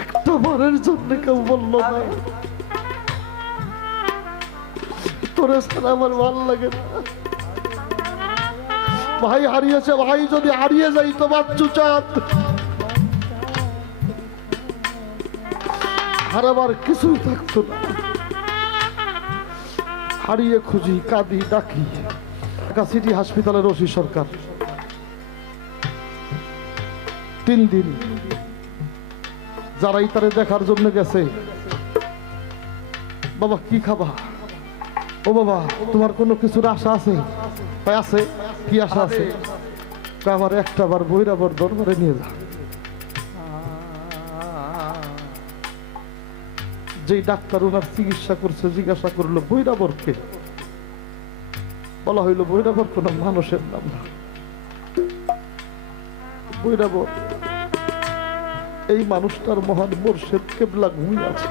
একটা বারের জন্য কেউ বললো না তোরে ছাড়া আমার ভালো লাগে না। ভাই হারিয়েছে, ভাই যদি হারিয়ে যাই তো বাচ্চু চাঁদ হারাবার কিছুই থাকতো না। হারিয়ে খুঁজি, কাঁদি, ডাকি। ঢাকা সিটি হাসপাতালের ওসি সরকার 3 দিন যারাই তারে দেখার জন্য গেছে, বাবা কি খাবা, ও বাবা তোমার কোনো কিছুর আশা আছে? আছে। কি আশা আছে? আমার একটা বার বৈরাবর দরবারে নিয়ে যা। যেই ডাক্তার ওনার চিকিৎসা করছে জিজ্ঞাসা করলো বৈরাবরকে, বলা হইল বৈরাবর কোন মানুষের নাম না, বৈরাবর এই মানুষটার মহান মুর্শিদ কেবলা ঘুমিয়ে আছে।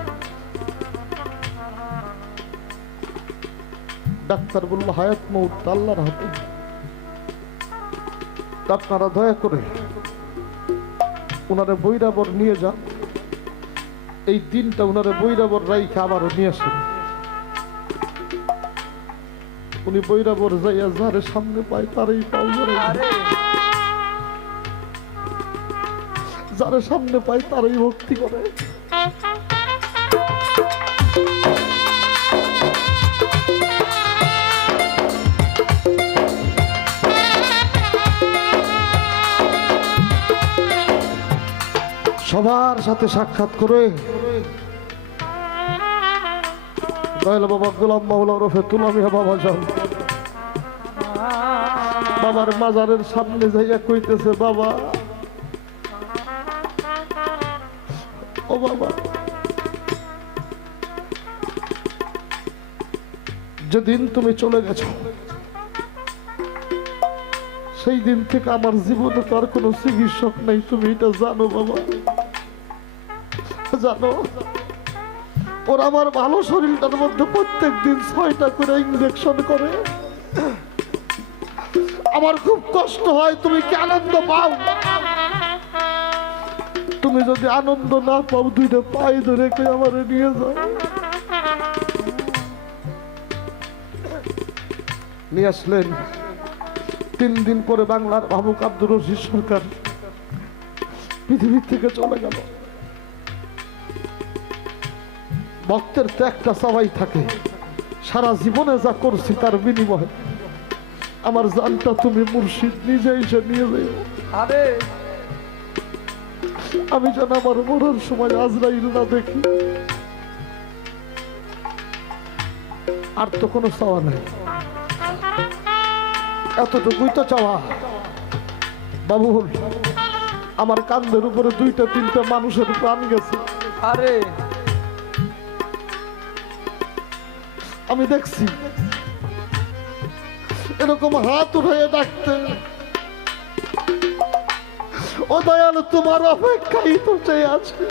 ডাক্তার বলল হায়াত মউত আল্লাহর হাতে, আপনারা দয়া করে ওনারে বৈরাবর নিয়ে যান, এই দিনটা ওনারে বৈরাবর রাইখা আবারও নিয়ে আসেন। উনি বৈরাবর যাইয়া যারে সামনে পায় তারই পাও ধরে, যারে সামনে পায় তারই ভক্তি করে। সবার সাথে সাক্ষাৎ করে দয়াল বাবা গোলাম মাওলা ওরফে তুলামিয়া বাবা যান বাবার মাজারের সামনে যাইয়া কইতেছে, বাবা ও বাবা, যেদিন তুমি চলে গেছো সেই দিন থেকে আমার জীবনে তো আর কোনো চিকিৎসক নাই, তুমি এটা জানো বাবা, জানো। ওরা আমার ভালো শরীরটার মধ্যে প্রত্যেক দিন 6টা করে ইনজেকশন করে, আমার খুব কষ্ট হয়। তুমি কি আনন্দ পাও? তুমি যদি আনন্দ না পাও 2টা পায়ে ধরে কে আমার নিয়ে যাও। নিয়ে আসলেন। 3 দিন পরে বাংলার ভাবুক আব্দুর রশিদ সরকার পৃথিবীর থেকে চলে গেল। ভক্তের তো একটা সবাই থাকে, সারা জীবনে যা করছি তার বিনিময়ে আমার জানটা তুমি মুর্শিদ নিজে এসে নিয়ে যাও। আমি যেন আমার মরার সময় আজরাইল না দেখি। আর তো কোনো চাওয়া নাই, এতটুকুই তো চাওয়া। বাবুল আমার কান্দের উপরে 2টা-3টা মানুষের প্রাণ গেছে। আরে আমি দেখছি এরকম হাত উঠে ডাকতে, ও দয়াল তোমার অপেক্ষাই তো চেয়ে আছে,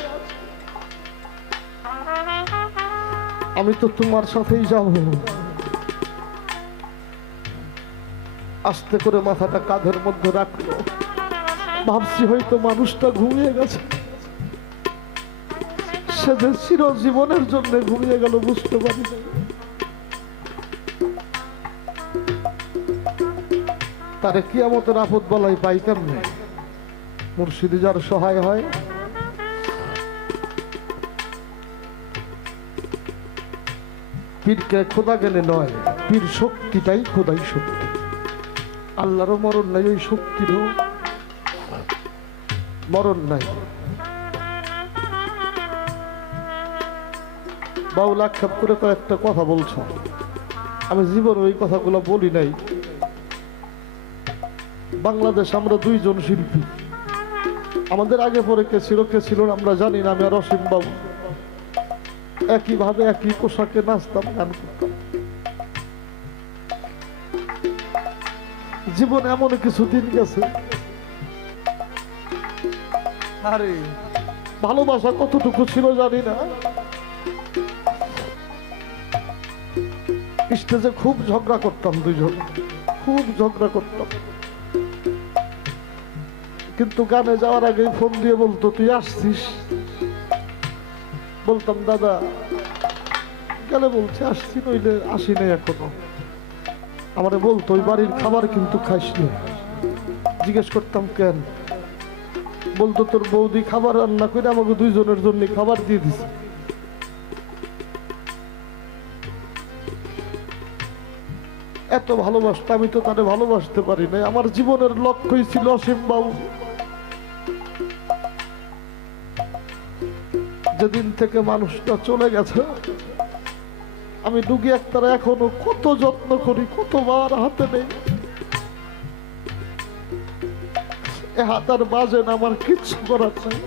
আমি তো তোমার সাথেই যাব। আস্তে করে মাথাটা কাঁধের মধ্যে রাখলো, ভাবছি হয়তো মানুষটা ঘুমিয়ে গেছে, সে যে চিরজীবনের জন্য ঘুমিয়ে গেল বুঝতে পারি। তারে কিয়ামতের আপদ বলাই পাই কেমনে? মুর্শিদি যার সহায় হয়, পীরকে খোদা গেলে নয়, পীর শক্তিটাই খোদাই শক্তি। আল্লাহরও মরণ নাই, ওই শক্তিরও মরণ নাই। বাউল আক্ষেপ করে কয়েকটা কথা বলছো, আমি জীবনে ওই কথাগুলো বলি নাই। বাংলাদেশ আমরা 2 জন শিল্পী, আমাদের আগে পরে কে ছিল আমরা জানি না। আমি আর অসীম বাবু একইভাবে একই পোশাকে নাচতাম, গান করতাম। জীবনে এমন কিছু দিন গেছে, আরে ভালোবাসা কতটুকু ছিল জানি না। স্টেজে খুব ঝগড়া করতাম, 2 জন খুব ঝগড়া করতাম, কিন্তু গানে যাওয়ার আগে ফোন দিয়ে বলতো তুই আসছিস, বলতাম দাদা গেলে বলছে আসছি, নইলে আসি নাই এখনো। আমারে বলতো ওই বাড়ির খাবার কিন্তু খাইস না। জিজ্ঞেস করতাম কেন, বলতো তোর বৌদি খাবার রান্না করে আমাকে দুইজনের জন্য খাবার দিয়ে দিছে। এত ভালোবাসতো, আমি তো তারে ভালোবাসতে পারি নাই। আমার জীবনের লক্ষ্যই ছিল অসীম বাবু। যেদিন থেকে মানুষটা চলে গেছে, আমি ডুগি একতারা এখনো কত যত্ন করি, কতবার হাতে নেই। এ হাত আর বাজে না, আমার কিচ্ছু করার নাই।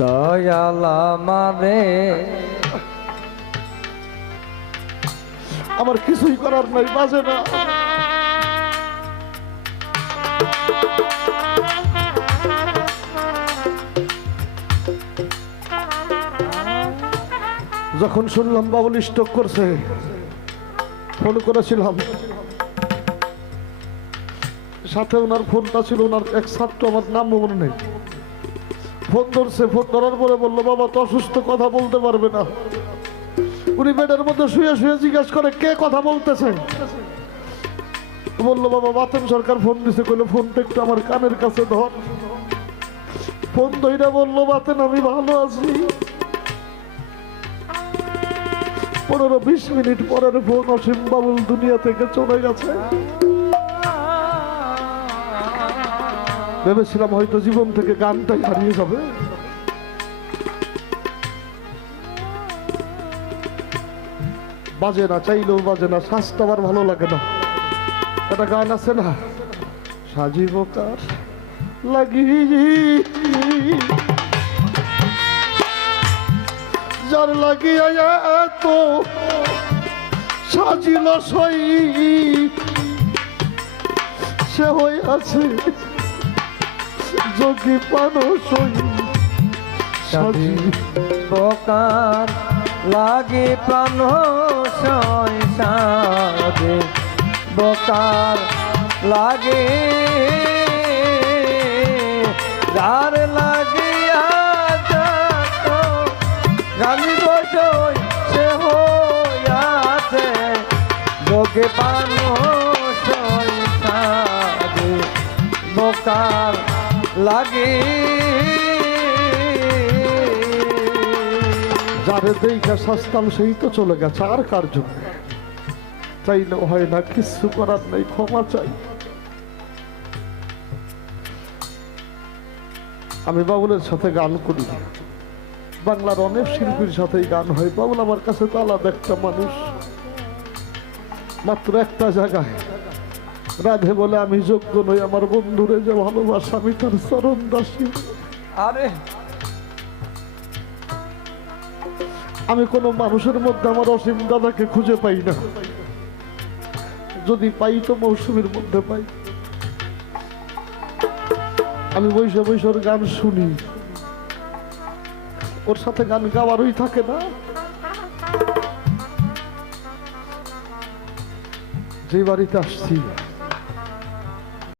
দয়ালা মারে আমার কিছুই করার নাই, বাজে না। যখন শুনলাম বাবুল স্ট্রোক করছে, ফোন করেছিলাম, সাথে ওনার ফোনটা ছিল, ওনার এক ছাত্র, আমার নাম মনে নেই। ফোন ধরছে, ফোন ধরার পরে বললো বাবা তো অসুস্থ, কথা বলতে পারবে না। উনি বেডের মধ্যে শুয়ে শুয়ে জিজ্ঞাসা করে কে কথা বলতেছে। বললো বাবা বাতেন সরকার ফোন দিছে। কইলো ফোনটা একটু আমার কানের কাছে ধর। ফোন ধইরা বললো বাতেন আমি ভালো আছি। 15-20 মিনিট পরের ফোন, অসীম বাবুল দুনিয়া থেকে চলে গেছে। ভেবেছিলাম হয়তো জীবন থেকে গানটাই হারিয়ে যাবে। বাজে না, চাইলেও বাজে না, শ্বাসটা আমার ভালো লাগে না। একটা গান আছে না, সাজিব কার লাগি যার লাগিয়া এত সাজিল সই, সে হয়ে আছে যোগী পান সই। সাজি বকার লাগে প্রাণ সাজে বকার লাগে যার লাগিয়া যাত গালি বসই সে হইয়াছে যোগে পান সাজে বকার লাগে। যারে দেখা শাস্তাম সেই তো চলে গেছে, আর কার জন্য চাইলেও হয় না, কিছু করার নেই, ক্ষমা চাই। আমি বাবুলের সাথে গান করি, বাংলার অনেক শিল্পীর সাথেই গান হয়। বাবুল আমার কাছে তো আলাদা একটা মানুষ। মাত্র একটা জায়গায় রাধে বলে আমি যোগ্য নই, আমার বন্ধুরে যে ভালোবাসা, আমি তার চরণ দাসী। আরে আমি কোনো মানুষের মধ্যে আমার অসীম দাদাকে খুঁজে পাই না। যদি পাই তো মৌসুমীর মধ্যে পাই। আমি বৈশা বৈশার গান শুনি, ওর সাথে গান গাওয়ারই থাকে না। যে বাড়িতে আসছি